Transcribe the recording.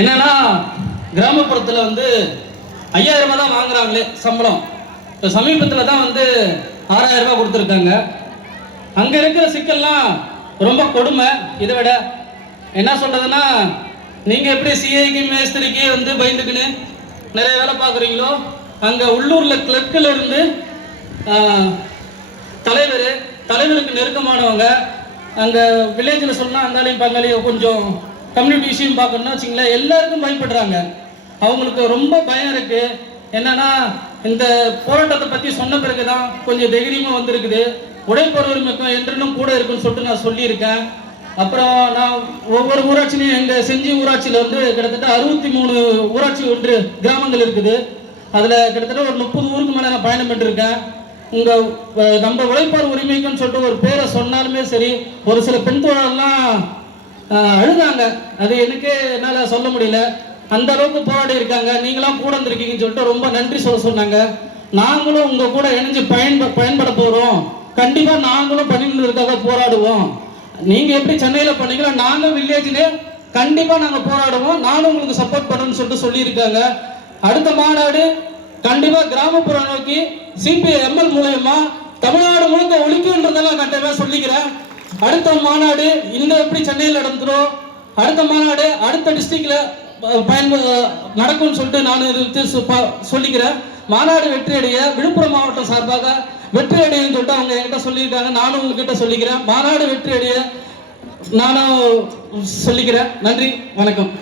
என்னன்னா கிராமப்புறத்தில் வந்து 5000 ரூபாய் தான் வாங்குறாங்களே சம்பளம். இப்போ சமீபத்தில் தான் வந்து 6000 ரூபாய் கொடுத்துருக்காங்க. அங்கே இருக்கிற சிக்கல்லாம் ரொம்ப கொடுமை. இதை விட என்ன சொல்கிறதுன்னா, நீங்கள் எப்படி சிஐக்கு மேஸ்திரிக்கு வந்து பயந்துக்குன்னு நிறைய வேலை பார்க்குறீங்களோ, அங்கே உள்ளூரில் கிளர்க்கில் இருந்து தலைவருக்கு நெருக்கமானவங்க, அங்கே வில்லேஜில் சொன்னால் அந்தாலையும் பங்காளியும் கொஞ்சம் கம்யூனிட்டி விஷயம் பார்க்கணும்னா வச்சுங்களேன், எல்லாருக்கும் பயப்படுறாங்க. அவங்களுக்கு ரொம்ப பயம் இருக்குது. என்னன்னா, இந்த போராட்டத்தை பற்றி சொன்ன பிறகு தான் கொஞ்சம் தைரியமாக வந்திருக்குது. உடைப்பொருள் உரிமைக்கும் என்றும் கூட இருக்குன்னு சொல்லிட்டு நான் சொல்லியிருக்கேன். அப்புறம் நான் ஒவ்வொரு ஊராட்சிலையும் எங்கள் செஞ்சி ஊராட்சியில் வந்து கிட்டத்தட்ட 63 ஊராட்சி ஒன்று கிராமங்கள் இருக்குது. அதில் கிட்டத்தட்ட ஒரு 30 ஊருக்கு மேலே நான் பயணம் பண்ணிருக்கேன். உங்கள் நம்ம உழைப்பார் உரிமைக்குன்னு சொல்லிட்டு ஒரு பேரை சொன்னாலுமே சரி, ஒரு சில பெண் தோழர்லாம் அழுதாங்க. அது எனக்கு என்னால் சொல்ல முடியல. அந்த அளவுக்கு போராடி இருக்காங்க. நீங்களாம் கூட இருந்திருக்கீங்கன்னு சொல்லிட்டு ரொம்ப நன்றி சொன்னாங்க. நாங்களும் உங்கள் கூட இணைஞ்சு பயன்பட போகிறோம். கண்டிப்பாக நாங்களும் பண்ணிக்கிறதுக்காக போராடுவோம். நீங்கள் எப்படி சென்னையில் பண்ணீங்களோ நாங்கள் வில்லேஜ்லேயே கண்டிப்பாக நாங்கள் போராடுவோம். நானும் உங்களுக்கு சப்போர்ட் பண்ணுறேன்னு சொல்லிட்டு சொல்லியிருக்காங்க. அடுத்த மாநாடு கண்டிப்பாக கிராமப்புறம் நோக்கி CPI-ML மூலயமா தமிழ்நாடு முழுக்க ஒழிக்குன்றதெல்லாம் கண்டிப்பாக சொல்லிக்கிறேன். அடுத்த மாநாடு இன்னும் எப்படி சென்னையில் நடந்துடும், அடுத்த மாநாடு அடுத்த டிஸ்ட்ரிக்டில் நடக்கும்னு சொல்லிட்டு நான் இது சொல்லிக்கிறேன். மாநாடு வெற்றியடைய விழுப்புரம் மாவட்டம் சார்பாக வெற்றி அடையன்னு சொல்லிட்டு அவங்க என்கிட்ட சொல்லியிருக்காங்க. நானும் உங்ககிட்ட சொல்லிக்கிறேன். மாநாடு வெற்றி அடைய நானும் சொல்லிக்கிறேன். நன்றி, வணக்கம்.